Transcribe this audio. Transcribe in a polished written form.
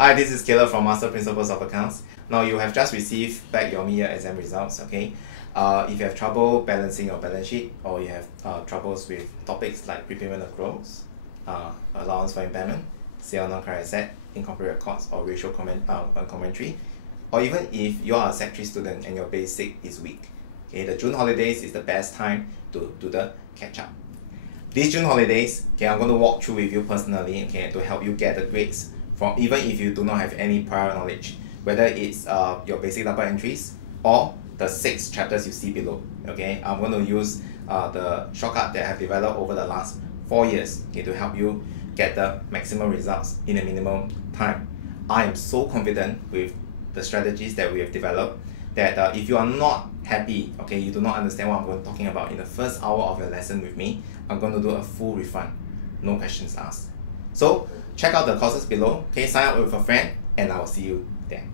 Hi, this is Caleb from Master Principles of Accounts. Now you have just received back your mid-year exam results, okay? If you have trouble balancing your balance sheet or you have troubles with topics like prepayment accruals, allowance for impairment, sale of non-current asset, incorporate records or ratio commentary, or even if you are a Sec 3 student and your basic is weak, okay, the June holidays is the best time to do the catch-up. These June holidays, okay, I'm going to walk through with you personally, okay, to help you get the grades from even if you do not have any prior knowledge, whether it's your basic double entries or the 6 chapters you see below. Okay, I'm going to use the shortcut that I have developed over the last 4 years, okay, to help you get the maximum results in a minimum time. I am so confident with the strategies that we have developed that if you are not happy, okay, you do not understand what I'm going to talking about in the first hour of your lesson with me, I'm going to do a full refund, no questions asked. So check out the courses below, okay, sign up with a friend and I will see you there.